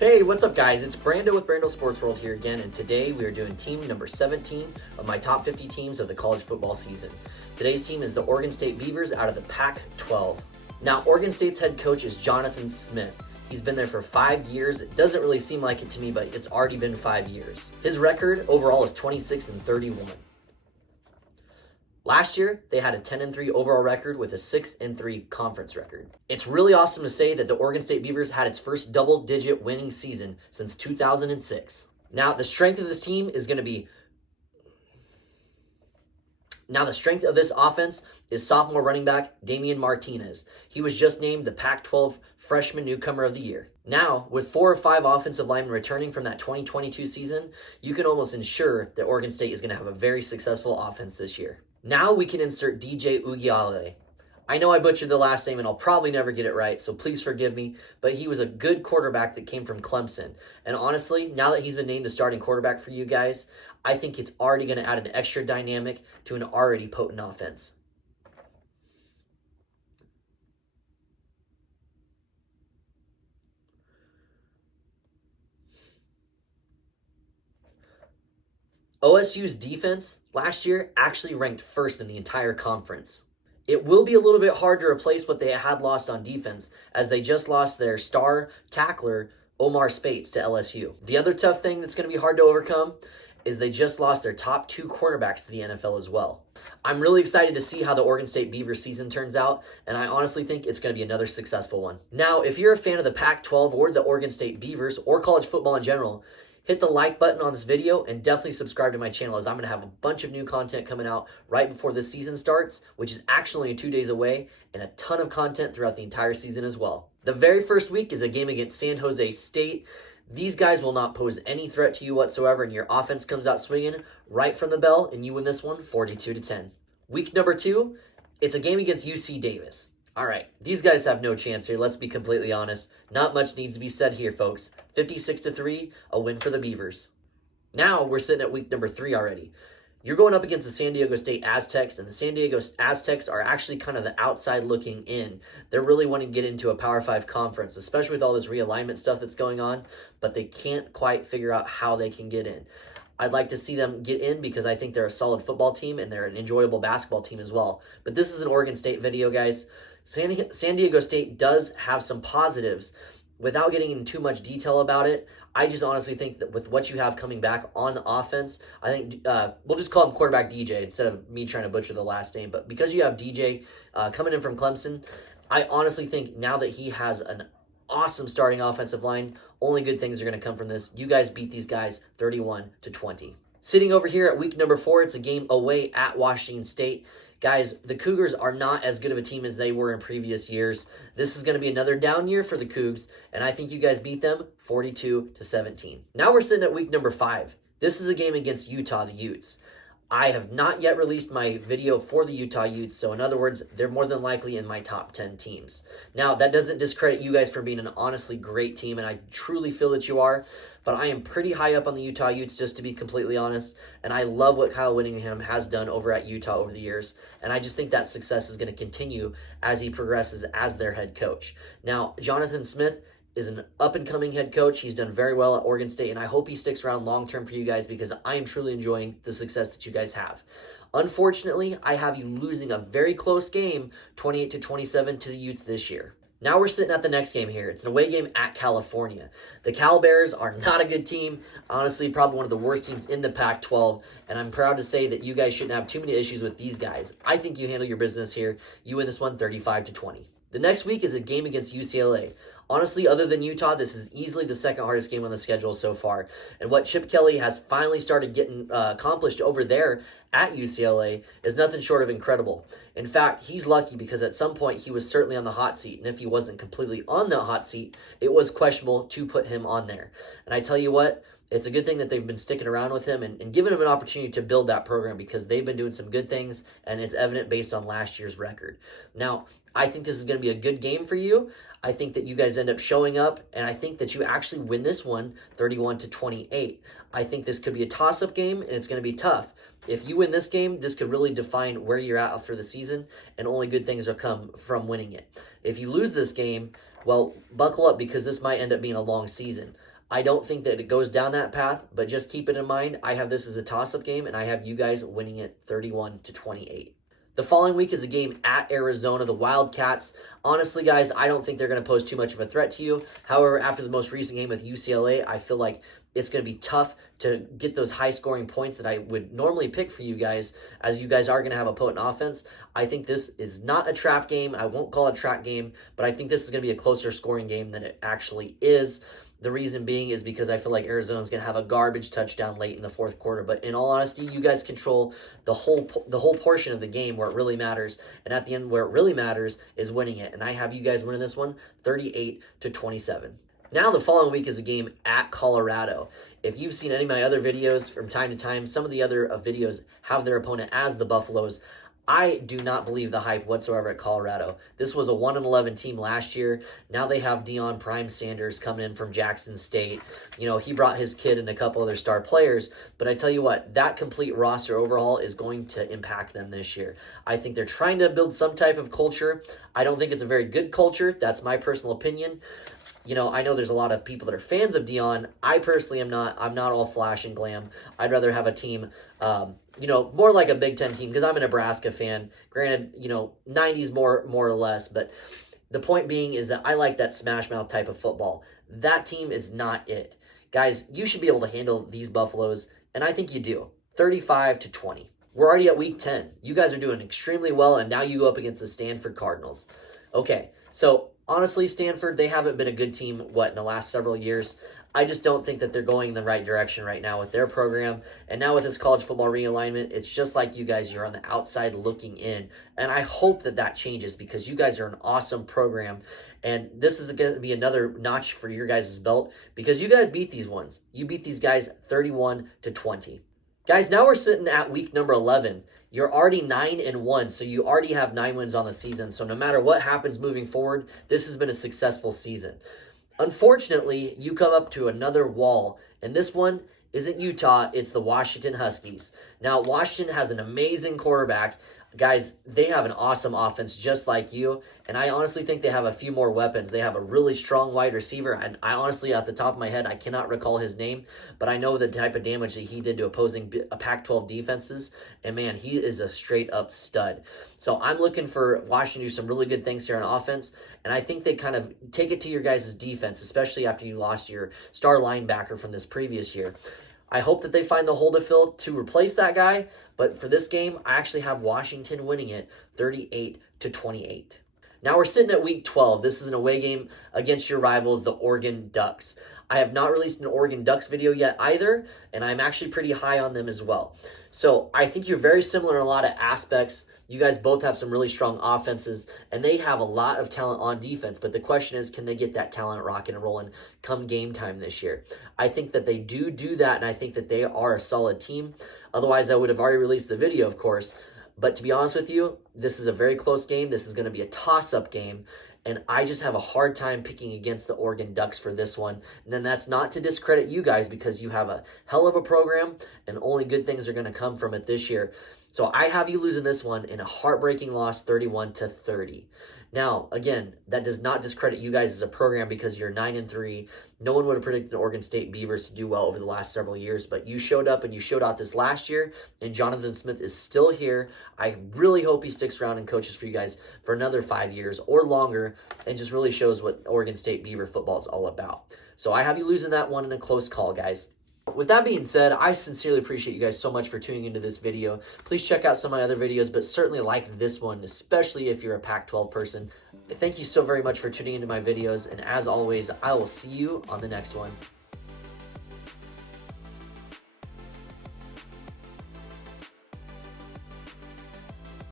Hey, what's up guys? It's Brando with Brando Sports World here again, and today we are doing team number 17 of my top 50 teams of the college football season. Today's team is the Oregon State Beavers out of the Pac-12. Now, Oregon State's head coach is Jonathan Smith. He's been there for 5 years. It doesn't really seem like it to me, but it's already been 5 years. His record overall is 26-31. Last year, they had a 10-3 overall record with a 6-3 conference record. It's really awesome to say that the Oregon State Beavers had its first double-digit winning season since 2006. Now, the strength of this team is going to be... Now, the strength of this offense is sophomore running back Damian Martinez. He was just named the Pac-12 Freshman Newcomer of the Year. Now, with 4 or 5 offensive linemen returning from that 2022 season, you can almost ensure that Oregon State is going to have a very successful offense this year. Now we can insert DJ Uiagalelei. I know I butchered the last name and I'll probably never get it right, so please forgive me, but he was a good quarterback that came from Clemson. And honestly, now that he's been named the starting quarterback for you guys, I think it's already going to add an extra dynamic to an already potent offense. OSU's defense last year actually ranked first in the entire conference. It will be a little bit hard to replace what they had lost on defense, as they just lost their star tackler, Omar Speights, to LSU. The other tough thing that's going to be hard to overcome is they just lost their top 2 quarterbacks to the NFL as well. I'm really excited to see how the Oregon State Beavers season turns out, and I honestly think it's going to be another successful one. Now, if you're a fan of the Pac-12 or the Oregon State Beavers or college football in general, hit the like button on this video and definitely subscribe to my channel, as I'm going to have a bunch of new content coming out right before this season starts, which is actually 2 days away, and a ton of content throughout the entire season as well. The very first week is a game against San Jose State. These guys will not pose any threat to you whatsoever, and your offense comes out swinging right from the bell, and you win this one 42-10. Week number 2, it's a game against UC Davis. All right, these guys have no chance here. Let's be completely honest. Not much needs to be said here, folks. 56-3, a win for the Beavers. Now we're sitting at week number 3 already. You're going up against the San Diego State Aztecs, and the San Diego Aztecs are actually kind of the outside looking in. They're really wanting to get into a Power 5 conference, especially with all this realignment stuff that's going on, but they can't quite figure out how they can get in. I'd like to see them get in because I think they're a solid football team and they're an enjoyable basketball team as well. But this is an Oregon State video, guys. San Diego State does have some positives. Without getting into too much detail about it, I just honestly think that with what you have coming back on the offense, I think we'll just call him quarterback DJ instead of me trying to butcher the last name. But because you have DJ coming in from Clemson, I honestly think now that he has an awesome starting offensive line, only good things are going to come from this. You guys beat these guys 31-20. Sitting over here at week number 4, it's a game away at Washington State. Guys, the Cougars are not as good of a team as they were in previous years. This is going to be another down year for the Cougs, and I think you guys beat them 42-17. Now we're sitting at week number 5. This is a game against Utah, the Utes. I have not yet released my video for the Utah Utes, so in other words, they're more than likely in my top 10 teams. Now, that doesn't discredit you guys for being an honestly great team, and I truly feel that you are, but I am pretty high up on the Utah Utes, just to be completely honest, and I love what Kyle Whittingham has done over at Utah over the years, and I just think that success is going to continue as he progresses as their head coach. Now, Jonathan Smith is an up-and-coming head coach. He's done very well at Oregon State, and I hope he sticks around long-term for you guys because I am truly enjoying the success that you guys have. Unfortunately, I have you losing a very close game, 28-27 to the Utes this year. Now we're sitting at the next game here. It's an away game at California. The Cal Bears are not a good team. Honestly, probably one of the worst teams in the Pac-12, and I'm proud to say that you guys shouldn't have too many issues with these guys. I think you handle your business here. You win this one 35-20. The next week is a game against UCLA. Honestly, other than Utah, this is easily the second hardest game on the schedule so far. And what Chip Kelly has finally started getting accomplished over there at UCLA is nothing short of incredible. In fact, he's lucky because at some point he was certainly on the hot seat. And if he wasn't completely on the hot seat, it was questionable to put him on there. And I tell you what, it's a good thing that they've been sticking around with him and giving him an opportunity to build that program because they've been doing some good things, and it's evident based on last year's record. Now, I think this is going to be a good game for you. I think that you guys end up showing up, and I think that you actually win this one 31-28. I think this could be a toss-up game, and it's going to be tough. If you win this game, this could really define where you're at for the season, and only good things will come from winning it. If you lose this game, well, buckle up because this might end up being a long season. I don't think that it goes down that path, but just keep it in mind. I have this as a toss-up game, and I have you guys winning it 31-28. The following week is a game at Arizona, the Wildcats. Honestly, guys, I don't think they're going to pose too much of a threat to you. However, after the most recent game with UCLA, I feel like it's going to be tough to get those high-scoring points that I would normally pick for you guys, as you guys are going to have a potent offense. I think this is not a trap game. I won't call it a trap game, but I think this is going to be a closer scoring game than it actually is. The reason being is because I feel like Arizona's going to have a garbage touchdown late in the fourth quarter. But in all honesty, you guys control the whole portion of the game where it really matters. And at the end, where it really matters is winning it. And I have you guys winning this one 38-27. Now the following week is a game at Colorado. If you've seen any of my other videos from time to time, some of the other videos have their opponent as the Buffaloes. I do not believe the hype whatsoever at Colorado. This was a 1-11 team last year. Now they have Deion Prime Sanders coming in from Jackson State. You know, he brought his kid and a couple other star players. But I tell you what, that complete roster overhaul is going to impact them this year. I think they're trying to build some type of culture. I don't think it's a very good culture. That's my personal opinion. You know, I know there's a lot of people that are fans of Deion. I personally am not. I'm not all flash and glam. I'd rather have a team, you know, more like a Big Ten team, because I'm a Nebraska fan. Granted, you know, 90s more or less. But the point being is that I like that smash mouth type of football. That team is not it. Guys, you should be able to handle these Buffaloes, and I think you do. 35-20. We're already at week 10. You guys are doing extremely well, and now you go up against the Stanford Cardinals. Okay, so honestly, Stanford, they haven't been a good team, in the last several years. I just don't think that they're going in the right direction right now with their program. And now with this college football realignment, it's just like you guys, you're on the outside looking in. And I hope that that changes, because you guys are an awesome program. And this is going to be another notch for your guys' belt, because you guys beat these ones. You beat these guys 31-20. Guys, now we're sitting at week number 11. You're already 9-1, so you already have 9 wins on the season. So no matter what happens moving forward, this has been a successful season. Unfortunately, you come up to another wall, and this one isn't Utah, it's the Washington Huskies. Now, Washington has an amazing quarterback. Guys, they have an awesome offense just like you, and I honestly think they have a few more weapons. They have a really strong wide receiver, and I honestly, at the top of my head, I cannot recall his name, but I know the type of damage that he did to opposing Pac-12 defenses, and man, he is a straight-up stud. So I'm looking for Washington to do some really good things here on offense, and I think they kind of take it to your guys' defense, especially after you lost your star linebacker from this previous year. I hope that they find the hole to fill to replace that guy, but for this game, I actually have Washington winning it 38-28. Now we're sitting at week 12. This is an away game against your rivals, the Oregon Ducks. I have not released an Oregon Ducks video yet either, and I'm actually pretty high on them as well. So I think you're very similar in a lot of aspects. You guys both have some really strong offenses, and they have a lot of talent on defense. But the question is, can they get that talent rocking and rolling come game time this year? I think that they do that, and I think that they are a solid team. Otherwise, I would have already released the video, of course. But to be honest with you, this is a very close game. This is going to be a toss-up game. And I just have a hard time picking against the Oregon Ducks for this one. And then that's not to discredit you guys, because you have a hell of a program and only good things are going to come from it this year. So I have you losing this one in a heartbreaking loss, 31-30. Now, again, that does not discredit you guys as a program, because you're 9-3. No one would have predicted Oregon State Beavers to do well over the last several years, but you showed up and you showed out this last year, and Jonathan Smith is still here. I really hope he sticks around and coaches for you guys for another 5 years or longer, and just really shows what Oregon State Beaver football is all about. So I have you losing that one in a close call, guys. With that being said, I sincerely appreciate you guys so much for tuning into this video. Please check out some of my other videos, but certainly like this one, especially if you're a Pac-12 person. Thank you so very much for tuning into my videos, and as always, I will see you on the next one.